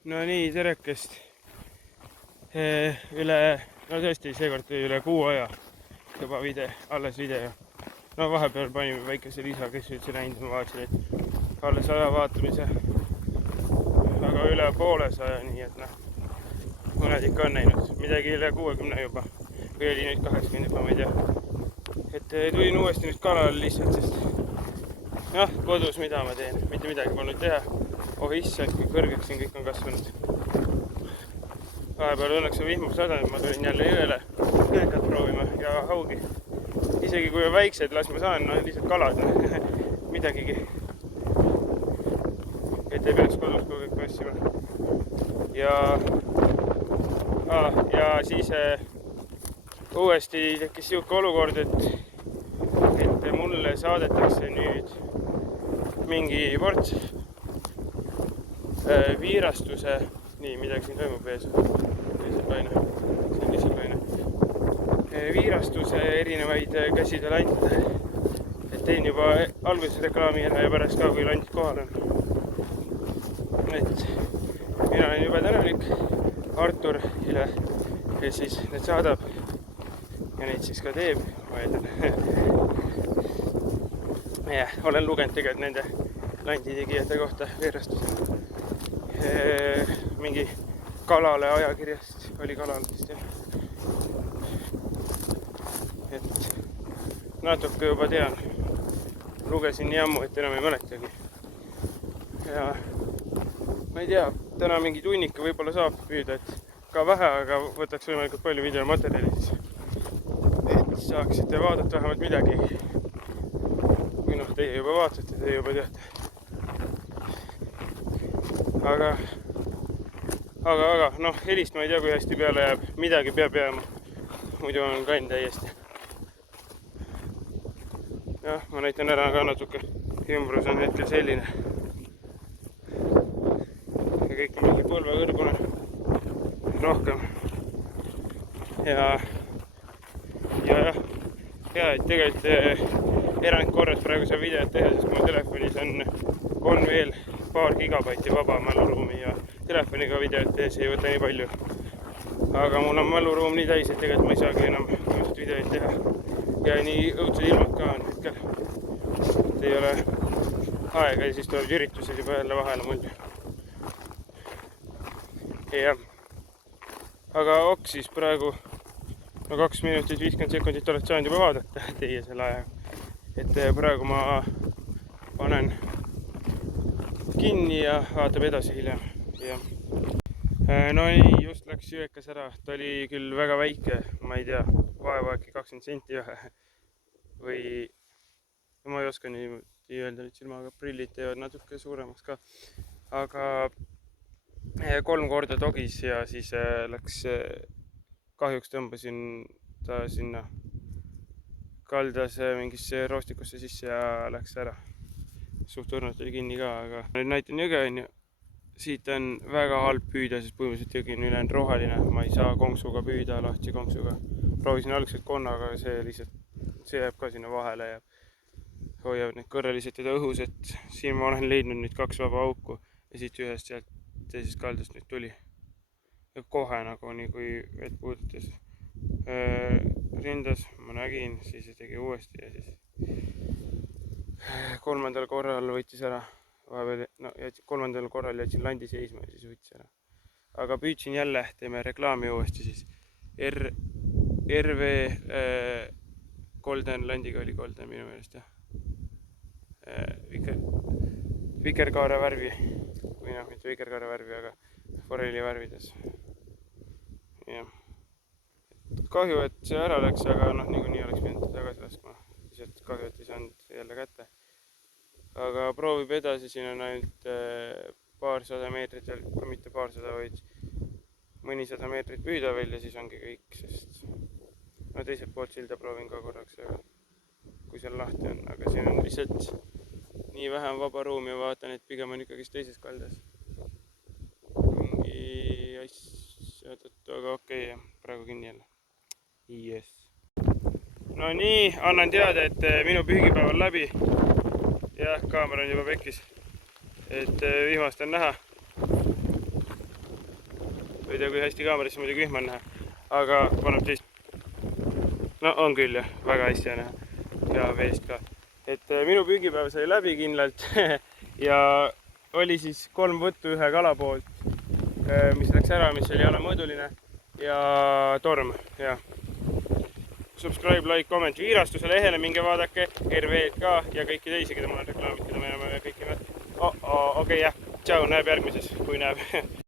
No nii, terekest no tõesti, seekord üle kuu aja juba alles video. No vahepeal panime väikese lisa, kes üldse näinud, ma vaatasin, et alles aja vaatamise. Aga üle 100, nii et noh, mõned ikka on näinud, midagi üle 60 juba. Või oli nüüd 80 juba, ma ei tea. Et tulin uuesti nüüd kalale lihtsalt, sest noh, kodus mida ma teen, mitte midagi polnud teha. Oh issand, kui kõrgeks siin kõik on kasvanud. Vahepeal õnneks on vihma sadanud, ma tulin jälle jõele köökat proovima ja haugi. Isegi kui on väiksed, las ma saan, no lihtsalt kalad, midagigi. Et ei peaks kodus kogu aeg passima. Ja siis uuesti tekkis siuke olukord, et mulle saadetakse nüüd mingi ports viirastuse, nii midagi siin toimub ees, laine, see on lihtsalt laine. Viirastuse erinevaid käsitöölante, et teen juba alguses reklaami ära ja pärast ka, kui landid kohal on. Et mina olen jube tänulik Arturile, kes siis need saadab ja neid siis ka teeb, ma eeldan. Olen lugenud tegelikult nende landitegijate kohta viirastuse. Mingi kalale ajakirjast, oli kalal vist jah. Et natuke juba tean, lugesin nii ammu, et enam ei mäletagi. Ja ma ei tea, täna mingi tunnika võib-olla saab püüda, et ka vähe, aga võtaks võimalikult palju videomaterjali siis. Et saaksite vaadata vähemalt midagi. Kui noh, teie juba vaatate, teie juba teate. Aga noh, helist ma ei tea, kui hästi peale jääb, midagi peab jääma, muidu on kann täiesti. Jah, ma näitan ära ka natuke, ümbrus on hetkel selline. Ja kõik on mingi põlvekõrgune, rohkem. Ja, et tegelikult erandkorras praegu see videot teha, sest mul telefonis on veel paar gigabaiti vaba mäluruumi ja telefoniga videot tehes ei võta nii palju. Aga mul on mäluruum nii täis, et tegelikult ma ei saagi enam videoid teha. Ja nii õudsed ilmad ka on hetkel. Et ei ole aega ja siis tulevad üritused juba jälle vahele mul. Ja. Aga siis praegu 2 minutit 50 sekundit oled saanud juba vaadata teie selle ajaga. Et praegu ma panen kinni ja vaatab edasi hiljem. Ja. No ei, just läks jõekas ära. Ta oli küll väga väike, ma ei tea, vaeva äkki 20 senti või ma ei oska nii öelda, nüüd silmaga prillid teevad natuke suuremaks ka. Aga 3 korda togis ja siis läks, kahjuks tõmbasin ta sinna kaldas mingisse roostikusse sisse ja läks ära. Suht õrnalt oli kinni ka, aga nüüd näitan jõge on ju. Siit on väga halb püüda, sest põhimõtteliselt jõgi on ülejäänud roheline. Ma ei saa konksuga püüda, lahti konksuga. Proovisin algselt konnaga, aga see jääb ka sinna vahele ja hoiab need kõrreliselt teda õhus, et siin ma olen leidnud nüüd 2 vaba auku ja siit ühest sealt teisest kaldast nüüd tuli. Ja kohe nagu nii kui vett puudutas rindas, ma nägin, siis tegi uuesti ja siis 3. korral võttis ära. No, 3. korral jätsin landi seisma ja siis võttis ära. Aga püüdsin jälle, teeme reklaami uuesti siis. RV Golden landiga oli Golden minu meelest jah. Vikerkaare värvi, või noh, mitte vikerkaare värvi, aga forelli värvides. Ja. Kahju, et see ära läks, aga noh, niikuinii oleks pidanud tagasi laskma. Lihtsalt kahju, et ei saanud jälle kätte. Aga proovib edasi, siin on ainult paarsada meetrit, mitte paarsada, vaid mõnisada meetrit püüda veel ja siis ongi kõik, sest no teiselt poolt silda proovin ka korraks, kui seal lahti on, aga siin on lihtsalt nii vähem vaba ruum ja vaatan, et pigem on ikkagi teises kaldas. Mingi asja tõttu, aga okei, praegu kinni jälle. Yes. No nii, annan teada, et minu püügipäev on läbi. Jah, kaamera on juba pekkis, et vihmast on näha. Ei tea, kui hästi kaamerisse muidugi vihma on näha. Aga paneb teist... No on küll jah, väga hästi on näha. Ja veest ka. Et minu püügipäev sai läbi kindlalt ja oli siis 3 võttu ühe kala poolt, mis läks ära, mis oli alamõõduline ja torm. Ja. Subscribe, like, comment, Viirastuse lehele minge vaadake, RV-d ka ja kõiki teisi, keda mul on reklaamid, keda me oleme kõiki... Okei, jah. Tšau, näeb järgmises, kui näeb.